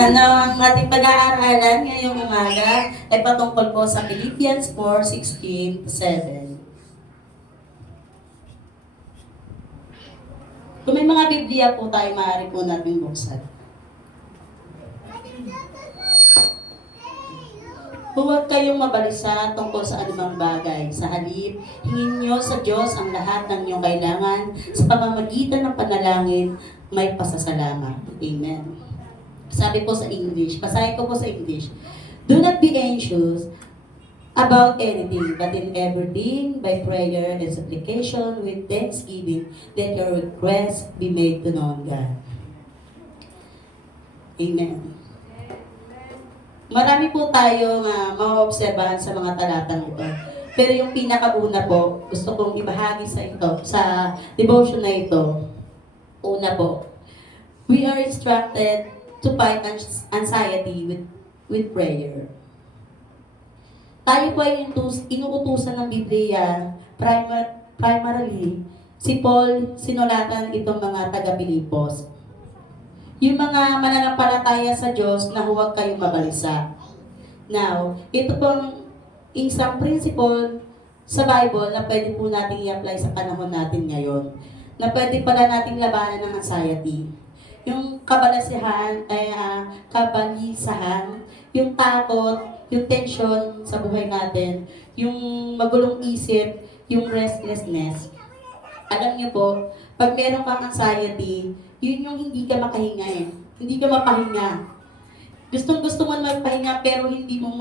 Ang ating pag-aaralan ngayong umaga ay patungkol po sa Philippians 4:16-7. Kung may mga Biblia po tayo, maaari po natin buksan. Huwag kayong mabalisa tungkol sa anumang bagay. Sa halip, hingin niyo sa Diyos ang lahat ng inyong kailangan sa pamamagitan ng panalangin, may pasasalamat. Amen. Sabi po sa English, basahin ko po sa English. Do not be anxious about anything, but in everything, by prayer and supplication with thanksgiving, that your requests be made to known God. Amen. Marami po tayong maobserbahan sa mga talatang ito. Pero yung pinakauna po, gusto kong ibahagi sa ito, sa devotion na ito. Una po, we are instructed to fight anxiety with prayer. Tayo po ay inuutusan ng Biblia, primarily, si Paul sinulatan itong mga taga-Pilipos. Yung mga mananampalataya sa Diyos na huwag kayong mabalisa. Now, ito pong isang principle sa Bible na pwede po natin i-apply sa panahon natin ngayon. Na pwede pala nating labanan ng anxiety. Yung kabalisahan, yung takot, yung tension sa buhay natin, yung magulong isip, yung restlessness. Alam niyo po, pag meron kang anxiety, yun yung hindi ka makahinga eh. Hindi ka mapahinga. Gustong-gusto mo magpahinga pero hindi mo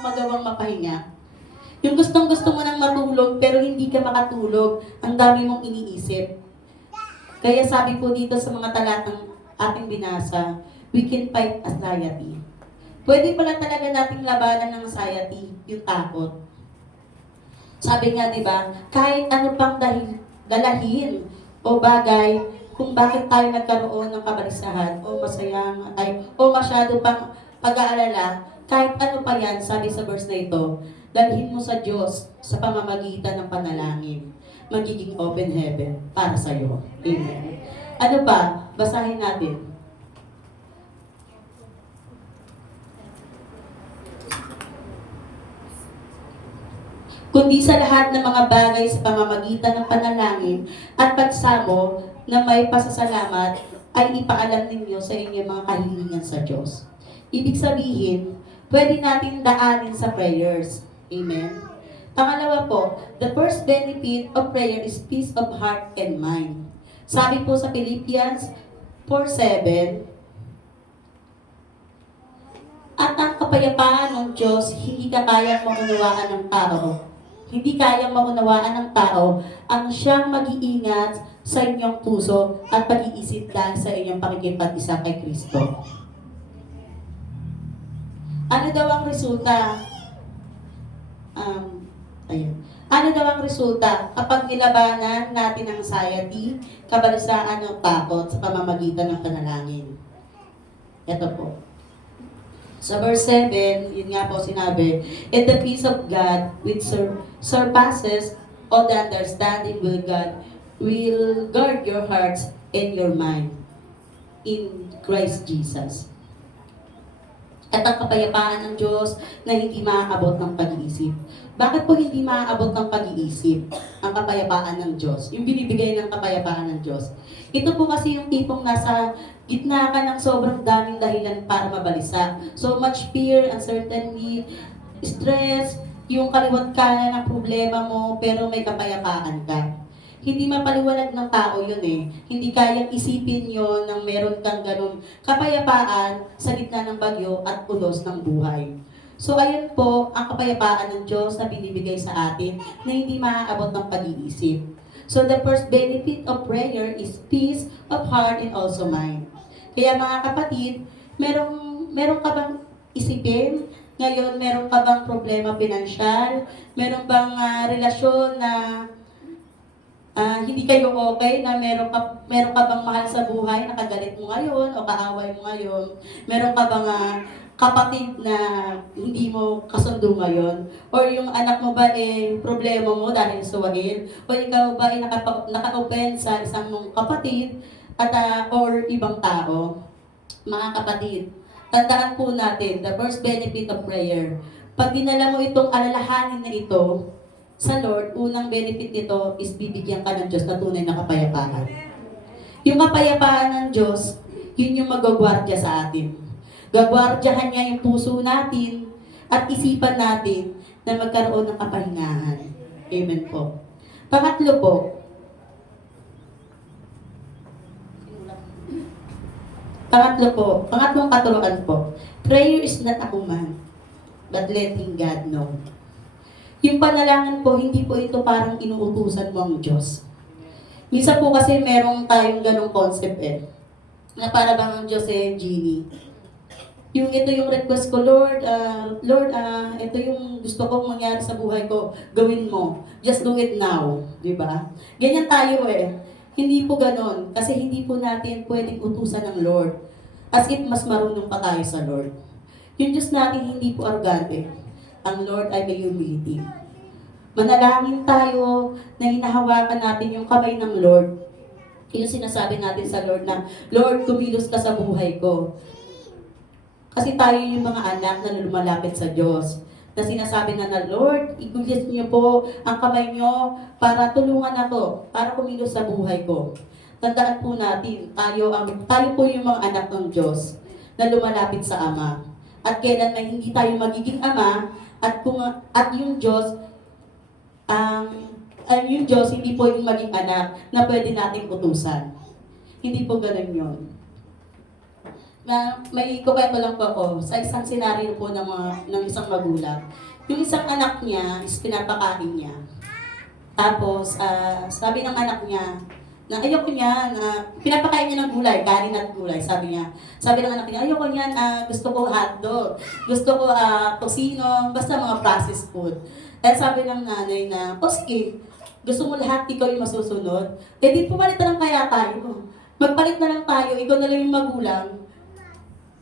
magawang mapahinga. Yung gustong-gusto mo nang matulog pero hindi ka makatulog, ang dami mong iniisip. Kaya sabi po dito sa mga talatang ating binasa, we can fight anxiety. Pwede pala talaga nating labanan ng anxiety, yung takot. Sabi nga, di ba, kahit ano pang dalahin o bagay, kung bakit tayo nagkaroon ng kabalisahan o masayang o masyado pang pag-aalala, kahit ano pa yan, sabi sa verse na ito, dalhin mo sa Diyos sa pamamagitan ng panalangin. Magiging open heaven para sa iyo. Amen. Ano pa? Basahin natin. Kundi sa lahat ng mga bagay sa pamamagitan ng panalangin at pagsamo na may pasasalamat ay ipaalam ninyo sa inyong mga kahilingan sa Diyos. Ibig sabihin, pwede natin daanin sa prayers. Amen. Pangalawa po, the first benefit of prayer is peace of heart and mind. Sabi po sa Philippians 4:7, at ang kapayapaan ng Diyos, hindi ka kayang maunawaan ng tao. Hindi kayang maunawaan ng tao ang siyang mag-iingat sa inyong puso at pag-iisip dahil sa inyong pakikipag-isa kay Kristo. Ano daw ang resulta? Ano daw ang resulta kapag nilabanan natin ang anxiety, kabalisaan ng takot sa pamamagitan ng panalangin? Ito po. Sa verse 7, yun nga po sinabi, and the peace of God which surpasses all the understanding will guard your hearts and your mind in Christ Jesus. At ang kapayapaan ng Diyos na hindi maaabot ng pag-iisip. Bakit po hindi maaabot ng pag-iisip ang kapayapaan ng Diyos? Yung binibigay ng kapayapaan ng Diyos. Ito po kasi yung tipong nasa gitna ka ng sobrang daming dahilan para mabalisa. So much fear, uncertainty, stress, yung kaliwat kanan ng problema mo pero may kapayapaan ka. Hindi mapaliwanag ng tao yun eh. Hindi kayang isipin yun nang meron kang ganun kapayapaan sa gitna ng bagyo at ulos ng buhay. So ayun po ang kapayapaan ng Diyos na binibigay sa atin na hindi maaabot ng pag-iisip. So the first benefit of prayer is peace of heart and also mind. Kaya mga kapatid, meron ka bang isipin? Ngayon, meron ka bang problema pinansyal? Meron bang relasyon na hindi kayo okay, na meron ka bang mahal sa buhay na kagalit mo ngayon o kaaway mo ngayon? Meron ka bang kapatid na hindi mo kasundo ngayon? Or yung anak mo ba problema mo dahil suwain? O ikaw ba naka-open sa isang mong kapatid at or ibang tao? Mga kapatid, tandaan po natin, the first benefit of prayer. Pag dinala mo itong alalahanin na ito sa Lord, unang benefit nito is bibigyan ka ng Diyos na tunay na kapayapaan. Yung kapayapaan ng Diyos, yun yung magagwardya sa atin. Gagwardyahan niya yung puso natin at isipan natin na magkaroon ng kapahingahan. Amen po. Pangatlo po, pangatlong katuruan po, prayer is not a command, but letting God know. Yung panalangin po, hindi po ito parang inuutusan mo ang Diyos. Minsan po kasi merong tayong ganong concept na para bang ang Diyos genie. Yung ito yung request ko, Lord, ito yung gusto kong mangyari sa buhay ko, gawin mo. Just do it now, di ba? Ganyan tayo Hindi po ganon, kasi hindi po natin pwedeng utusan ng Lord. As if mas marunong pa tayo sa Lord. Yung Diyos natin hindi po arrogante. Ang Lord ay may humility. Manalangin tayo na hinahawakan natin yung kamay ng Lord. Yung sinasabi natin sa Lord na, Lord, kumilos ka sa buhay ko. Kasi tayo yung mga anak na lumalapit sa Diyos. Na sinasabi na Lord, igulis niyo po ang kamay niyo para tulungan ako, para kumilos sa buhay ko. Tandaan po natin, tayo po yung mga anak ng Diyos na lumalapit sa Ama. At kailan may hindi tayo magiging Ama, at yung Diyos, yung Diyos hindi po yung maging anak na pwede nating utusan. Hindi po ganun yun. May kukwento lang po ako sa isang senaryo po ng isang magulang. Yung isang anak niya is pinapakain niya. Tapos, sabi ng anak niya, na ayoko niya, pinapakain niya ng gulay, kanin at gulay, sabi ng anak niya, ayoko niyan, gusto ko hotdog, gusto ko tosino, basta mga processed food. Dahil sabi ng nanay na, o sige, gusto mo lahat, ikaw yung masusunod, di pumalit na lang kaya tayo. Magpalit na lang tayo, ikaw na lang yung magulang,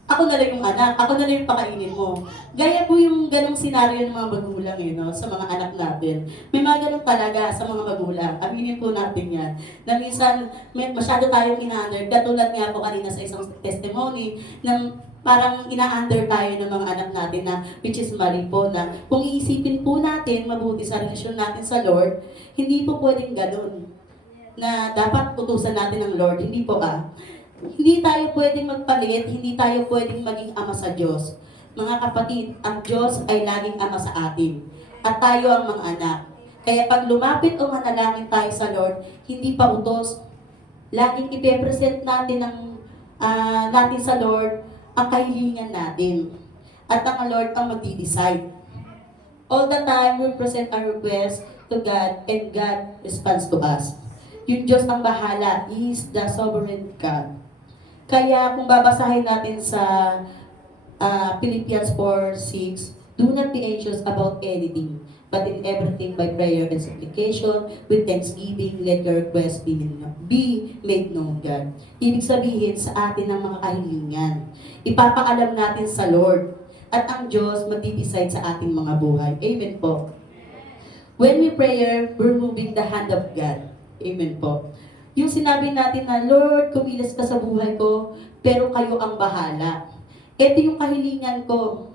ako na lang yung anak, ako na lang yung pakainin mo. Gaya po yung ganong senaryo ng mga magulang no, sa mga anak natin. May mga ganong talaga sa mga magulang. Aminin po natin yan. Na minsan, masyado tayong ina-under. Katulad nga po kanina sa isang testimony, na parang ina-under tayo ng mga anak natin na, which is mali po, na kung iisipin po natin mabuti sa relasyon natin sa Lord, hindi po pwedeng ganon. Na dapat utusan natin ng Lord, hindi po Hindi tayo pwedeng magpalit, hindi tayo pwedeng maging ama sa Diyos. Mga kapatid, ang Diyos ay laging ama sa atin. At tayo ang mga anak. Kaya pag lumapit o manalangin tayo sa Lord, hindi pa utos. Laging ipepresent natin natin sa Lord ang kahilingan natin. At ang Lord ang magdi-decide. All the time, we present our request to God and God responds to us. Yung Diyos ang bahala, He is the sovereign God. Kaya kung babasahin natin sa Philippians 4:6, do not be anxious about anything, but in everything by prayer and supplication, with thanksgiving, let your requests be made known, God. Ibig sabihin sa atin ng mga kahilingan. Ipapaalam natin sa Lord, at ang Diyos magdi-decide sa ating mga buhay. Amen po. When we pray, we're moving the hand of God. Amen po. Yung sinabi natin na, Lord, kumilos ka sa buhay ko, pero kayo ang bahala. Ito yung kahilingan ko,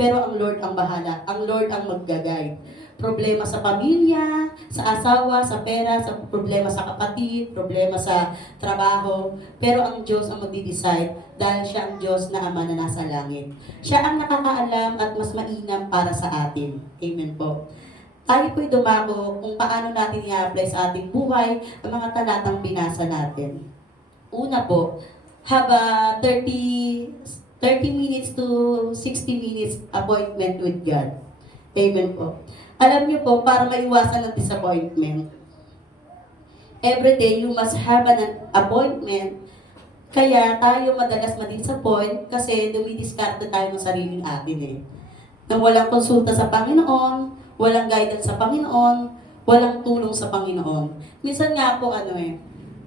pero ang Lord ang bahala. Ang Lord ang mag-guide. Problema sa pamilya, sa asawa, sa pera, sa problema sa kapatid, problema sa trabaho. Pero ang Diyos ang magdi-decide dahil siya ang Diyos na Ama na nasa langit. Siya ang nakakaalam at mas mainam para sa atin. Amen po. Tayo po'y dumako kung paano natin i-apply sa ating buhay ang mga talatang binasa natin. Una po, have a 30 minutes to 60 minutes appointment with God. Amen po. Alam niyo po, para maiwasan ang disappointment, every day you must have an appointment. Kaya tayo madalas ma-disappoint kasi dumidiskarte tayo ng sariling atin Nang walang konsulta sa Panginoon, walang guidance sa Panginoon, walang tulong sa Panginoon. Minsan nga po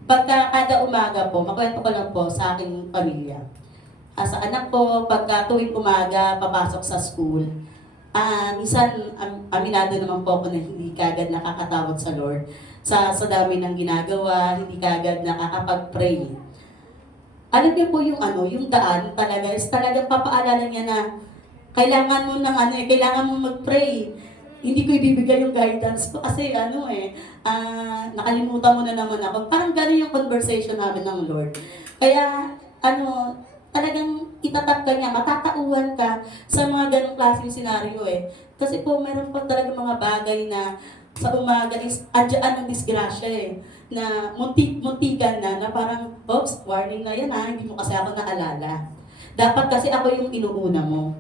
pagka kada umaga po, makwento ko lang po sa aking pamilya. Sa anak ko, pagka tuwing umaga, papasok sa school, minsan aminado naman po ako na hindi kagad nakakatawag sa Lord. Sa dami ng ginagawa, hindi kagad nakakapag-pray. Alam niyo po yung ano, yung daan talaga is talagang papaalala niya na kailangan mo ng ano kailangan mo mag-pray. Hindi ko ibibigay yung guidance ko kasi ano nakalimutan mo na naman ako. Parang gano'n yung conversation namin ng Lord. Kaya ano, talagang itatap ka niya, matatauhan ka sa mga ganong klaseng senaryo Kasi po meron po talaga mga bagay na sa umaga is adyaan ng disgrasya na muntikan na parang, oops, warning na yan hindi mo kasi ako naalala. Dapat kasi ako yung inuuna mo.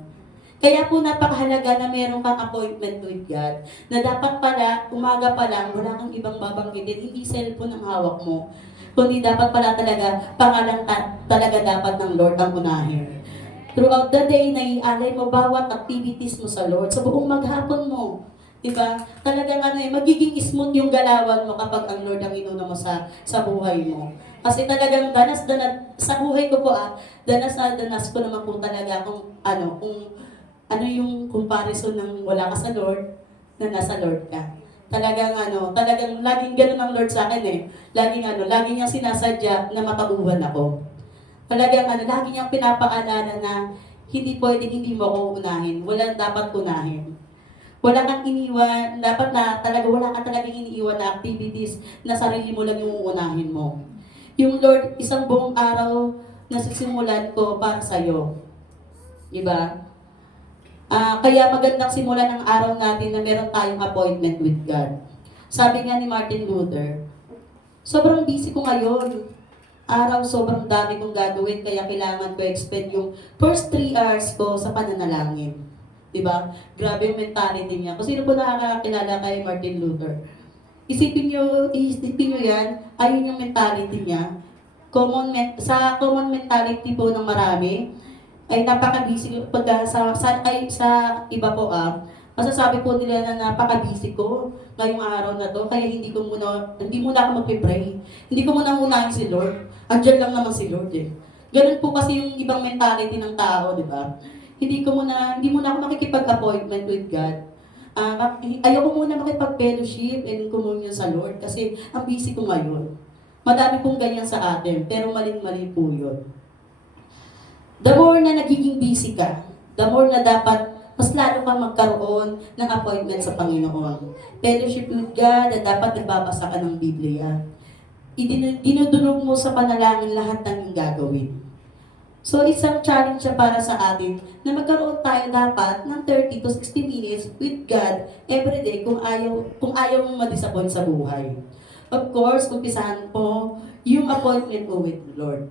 Kaya po napakahalaga na meron kang appointment with God. Na dapat pala, umaga pa lang, wala kang ibang babanggitin, hindi cellphone ang hawak mo. Kundi dapat pala talaga, pangalan talaga dapat ng Lord ang unahin. Throughout the day, naialay mo bawat activities mo sa Lord, sa buong maghapon mo. Diba? Talagang magiging smooth yung galawan mo kapag ang Lord ang inuna mo sa buhay mo. Kasi talagang danas sa buhay ko po danas na danas ko naman po talaga kung ano yung comparison ng wala ka sa Lord na nasa Lord ka. Talagang laging ganoon ang Lord sa akin laging niyang sinasadya na matauhan ako. Talagang lagi niyang pinapaalala na hindi pwedeng hindi mo ako unahin. Walang dapat unahin. Wala kang iniwan, dapat na talaga wala ka talagang iniiwan na activities na sarili mo lang yung uunahin mo. Yung Lord, isang buong araw na sisimulan ko para sa'yo. Diba? Kaya magandang simulan ng araw natin na meron tayong appointment with God. Sabi nga ni Martin Luther, sobrang busy ko ngayon. Araw, sobrang dami kong gagawin, kaya kailangan ko expend yung first 3 hours ko sa pananalangin. Diba? Grabe yung mentality niya. Kung sino po nakakakilala kay Martin Luther, isipin nyo yan, ayun yung mentality niya. Sa common mentality po ng marami, ay napaka-busy sa iba po masasabi po nila na napaka-busy ko ngayong araw na to, kaya hindi muna ako magpe-pray. Hindi ko muna unahin si Lord. Andiyan lang naman si Lord Ganun po kasi yung ibang mentality ng tao, di ba? Hindi muna ako makikipag-appointment with God. Ayoko muna makipag-fellowship and communion sa Lord kasi ang busy ko ngayon. Madami pong ganyan sa atin, pero maling-mali po yun. The more na nagiging busy ka, the more na dapat mas lalo kang magkaroon ng appointment sa Panginoon. Fellowship with God na dapat nagbabasa ka ng Biblia. Dinudunog mo sa panalangin lahat ng iyong gagawin. So isang challenge siya para sa atin na magkaroon tayo dapat ng 30 to 60 minutes with God every day kung ayaw mong ma-disappoint sa buhay. Of course, umpisahan po yung appointment mo with the Lord.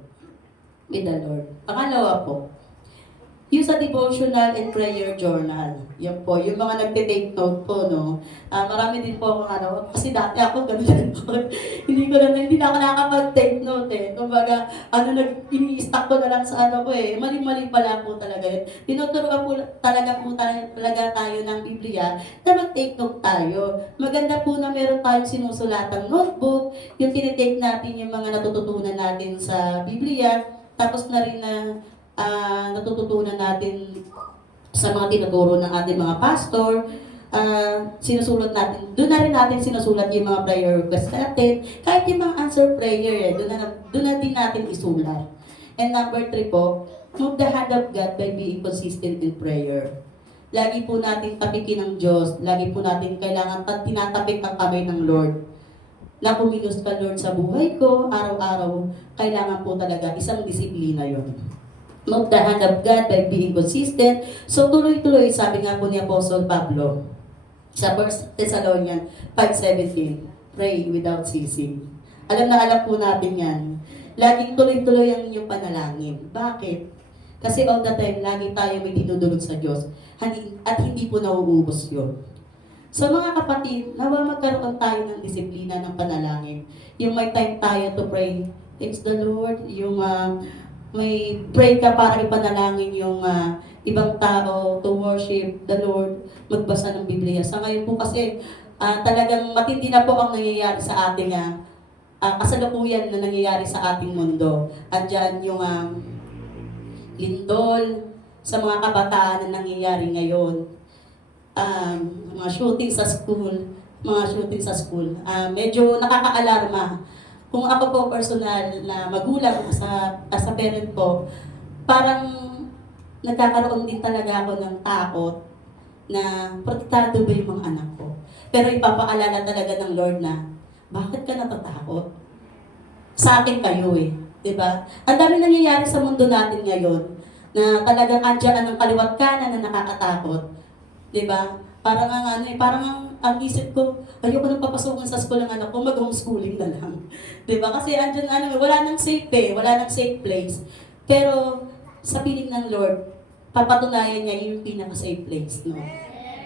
Pangalawa po, yung sa devotional and prayer journal. Yan po, yung mga nagte-take note po, no? Marami din po akong kasi dati ako ganun po. hindi na ako nakakapag-take note Kumbaga, ini-stack ko na lang sa mali-mali pala po talaga yun. Tinuturuan po talaga tayo ng Biblia na mag-take note tayo. Maganda po na meron tayong sinusulatang notebook, yung tinitake natin yung mga natututunan natin sa Biblia, tapos na rin na natututunan natin sa mga tinuturo ng ating mga pastor, sinusulat natin. Doon na rin natin sinusulat yung mga prayer request natin. Kahit yung mga answer prayer, doon na din natin isulat. And number 3 po, move the hand of God by being consistent in prayer. Lagi po natin tapikin ng Diyos. Lagi po natin kailangan tinatapik ang kamay ng Lord. Na kumilos ka, Lord, sa buhay ko, araw-araw, kailangan po talaga isang disiplina yon. Move the hand of God by being consistent. So tuloy-tuloy, sabi nga po ni Apostle Pablo, sa 1 Thessalonians 5:17, pray without ceasing. Alam na alam po natin yan. Laging tuloy-tuloy ang inyong panalangin. Bakit? Kasi all the time, lagi tayo may dinudulog sa Diyos. At hindi po nauubos yun. So mga kapatid, nawa magkaroon tayo ng disiplina ng panalangin. Yung may time tayo to pray, thanks the Lord. Yung may pray ka para ipanalangin yung ibang tao, to worship the Lord, magbasa ng Biblia. Sa ngayon po kasi, talagang matindi na po ang nangyayari sa ating kasalukuyan na nangyayari sa ating mundo. Andiyan yung lindol sa mga kabataan na nangyayari ngayon. Mga shooting sa school, medyo nakaka-alarma. kung ako po personal na magulang as a parent po, parang nagkakaroon din talaga ako ng takot na protektado ba yung mga anak ko. Pero ipapaalala talaga ng Lord na, bakit ka natatakot? Sa akin kayo eh. 'Di ba? Ang dami nangyayari sa mundo natin ngayon na talagang andyan ang kaliwat kanan na nakakatakot. 'Di ba? Parang ang isip ko, ayoko nang papasukin sa school ng anak ko, mag-homeschooling na lang. 'Di ba? Kasi andyan wala nang safe eh, wala nang safe place. Pero sa piling ng Lord, papatunayan niya yung pinaka-safe place, no?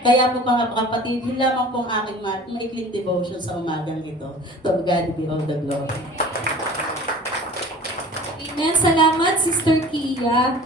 Kaya po mga kapatid, yun lamang pong aking maikling devotion sa umagang ito. To God be all the glory. Amen. Salamat, Sister Kia.